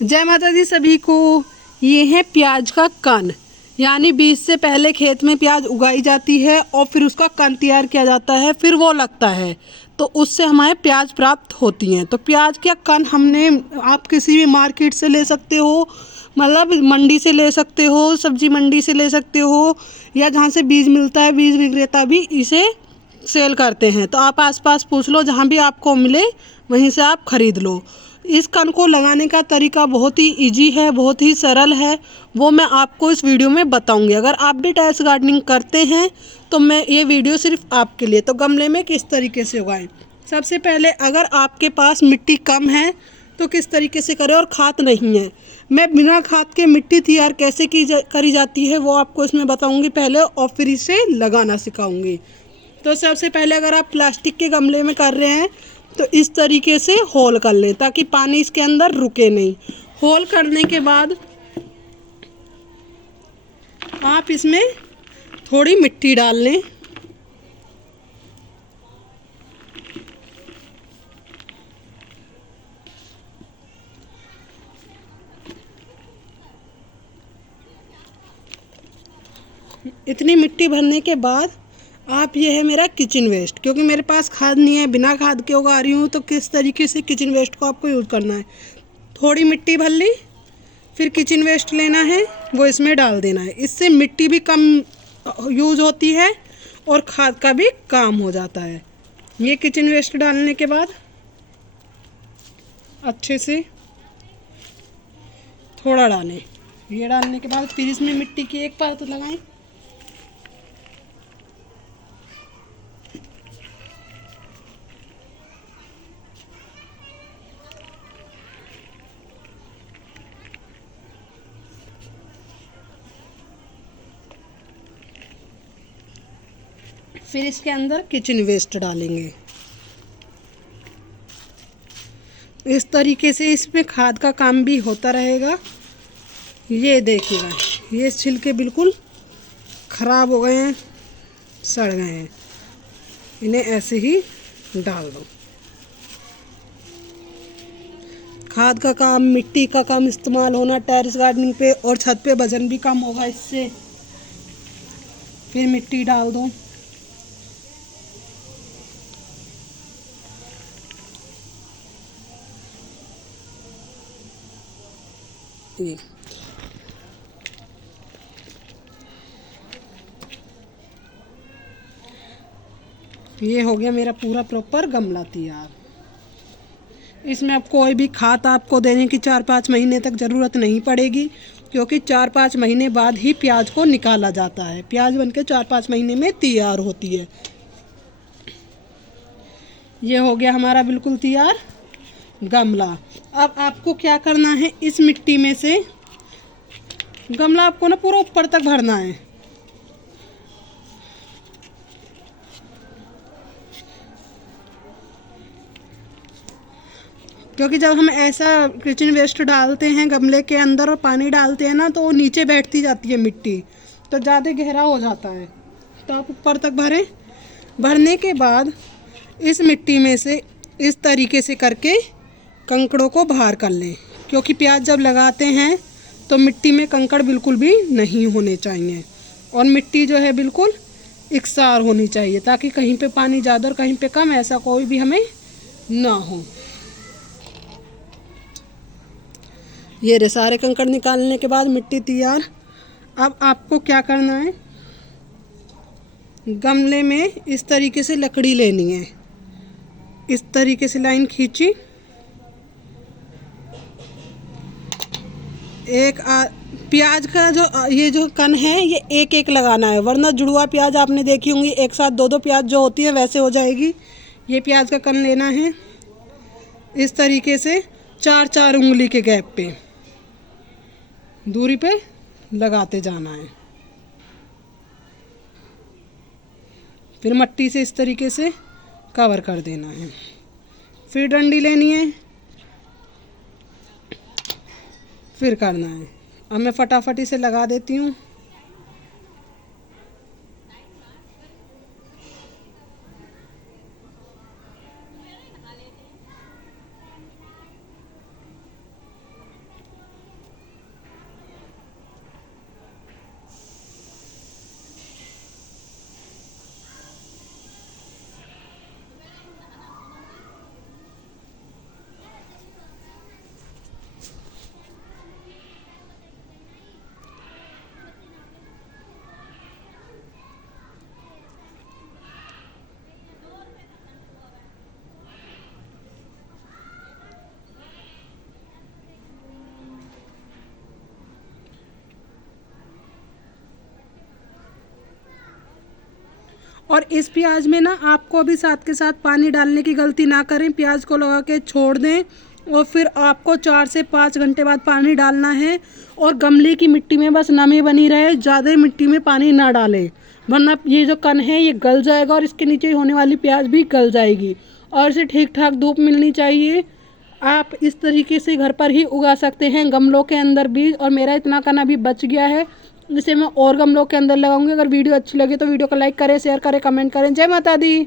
जय माता दी सभी को। ये है प्याज का कण, यानी बीज से पहले खेत में प्याज उगाई जाती है और फिर उसका कण तैयार किया जाता है, फिर वो लगता है तो उससे हमें प्याज प्राप्त होती हैं। तो प्याज का कण हमने आप किसी भी मार्केट से ले सकते हो, मतलब मंडी से ले सकते हो, सब्जी मंडी से ले सकते हो, या जहाँ से बीज मिलता है बीज विक्रेता भी इसे सेल करते हैं। तो आप आसपास पूछ लो, जहाँ भी आपको मिले वहीं से आप खरीद लो। इस कण को लगाने का तरीका बहुत ही इजी है, बहुत ही सरल है, वो मैं आपको इस वीडियो में बताऊंगी। अगर आप भी टेरेस गार्डनिंग करते हैं तो मैं ये वीडियो सिर्फ आपके लिए। तो गमले में किस तरीके से उगाएं। सबसे पहले अगर आपके पास मिट्टी कम है तो किस तरीके से करें और खाद नहीं है, मैं बिना खाद के मिट्टी तैयार कैसे करी जाती है वो आपको इसमें बताऊंगी पहले, और फिर इसे लगाना सिखाऊंगी। तो सबसे पहले अगर आप प्लास्टिक के गमले में कर रहे हैं तो इस तरीके से होल कर लें ताकि पानी इसके अंदर रुके नहीं। होल करने के बाद आप इसमें थोड़ी मिट्टी डाल लें। इतनी मिट्टी भरने के बाद आप, ये है मेरा किचन वेस्ट, क्योंकि मेरे पास खाद नहीं है, बिना खाद के उगा रही हूँ, तो किस तरीके से किचन वेस्ट को आपको यूज़ करना है। थोड़ी मिट्टी भर ली, फिर किचन वेस्ट लेना है, वो इसमें डाल देना है। इससे मिट्टी भी कम यूज़ होती है और खाद का भी काम हो जाता है। ये किचन वेस्ट डालने के बाद अच्छे से थोड़ा डालें। ये डालने के बाद फिर इसमें मिट्टी की एक परत लगाएं। फिर इसके अंदर किचन वेस्ट डालेंगे। इस तरीके से इसमें खाद का काम भी होता रहेगा। ये देखिएगा, ये छिलके बिल्कुल ख़राब हो गए हैं, सड़ गए हैं, इन्हें ऐसे ही डाल दो। खाद का काम, मिट्टी का कम इस्तेमाल होना टेरेस गार्डनिंग पे, और छत पे वजन भी कम होगा इससे। फिर मिट्टी डाल दो। ये हो गया मेरा पूरा प्रॉपर गमला तैयार। इसमें अब कोई भी खाद आपको देने की 4-5 महीने तक ज़रूरत नहीं पड़ेगी, क्योंकि 4-5 महीने बाद ही प्याज को निकाला जाता है। प्याज बनके 4-5 महीने में तैयार होती है। ये हो गया हमारा बिल्कुल तैयार गमला। अब आपको क्या करना है, इस मिट्टी में से गमला आपको ना पूरा ऊपर तक भरना है। क्योंकि जब हम ऐसा किचन वेस्ट डालते हैं गमले के अंदर और पानी डालते हैं ना, तो वो नीचे बैठती जाती है मिट्टी, तो ज़्यादा गहरा हो जाता है। तो आप ऊपर तक भरें। भरने के बाद इस मिट्टी में से इस तरीके से करके कंकड़ों को बाहर कर लें, क्योंकि प्याज जब लगाते हैं तो मिट्टी में कंकड़ बिल्कुल भी नहीं होने चाहिए, और मिट्टी जो है बिल्कुल इकसार होनी चाहिए, ताकि कहीं पे पानी ज़्यादा और कहीं पे कम, ऐसा कोई भी हमें ना हो। ये रे सारे कंकड़ निकालने के बाद मिट्टी तैयार। अब आपको क्या करना है, गमले में इस तरीके से लकड़ी लेनी है। इस तरीके से लाइन खींची, प्याज का जो ये जो कण है ये एक एक लगाना है, वरना जुड़वा प्याज आपने देखी होंगी, एक साथ 2-2 प्याज जो होती है वैसे हो जाएगी। ये प्याज का कण लेना है, इस तरीके से 4-4 उंगली के गैप पे दूरी पे लगाते जाना है। फिर मिट्टी से इस तरीके से कवर कर देना है। फिर डंडी लेनी है, फिर करना है। अब मैं फटाफट इसे लगा देती हूँ। और इस प्याज में ना आपको भी साथ के साथ पानी डालने की गलती ना करें। प्याज को लगा के छोड़ दें और फिर आपको 4 से 5 घंटे बाद पानी डालना है। और गमले की मिट्टी में बस नमी बनी रहे, ज़्यादा मिट्टी में पानी ना डालें, वरना ये जो कण है ये गल जाएगा और इसके नीचे होने वाली प्याज भी गल जाएगी। और इसे ठीक ठाक धूप मिलनी चाहिए। आप इस तरीके से घर पर ही उगा सकते हैं गमलों के अंदर बीज। और मेरा इतना कण अभी बच गया है, जिसे मैं और गमलों के अंदर लगाऊंगी। अगर वीडियो अच्छी लगे तो वीडियो को लाइक करें, शेयर करें, कमेंट करें। जय माता दी।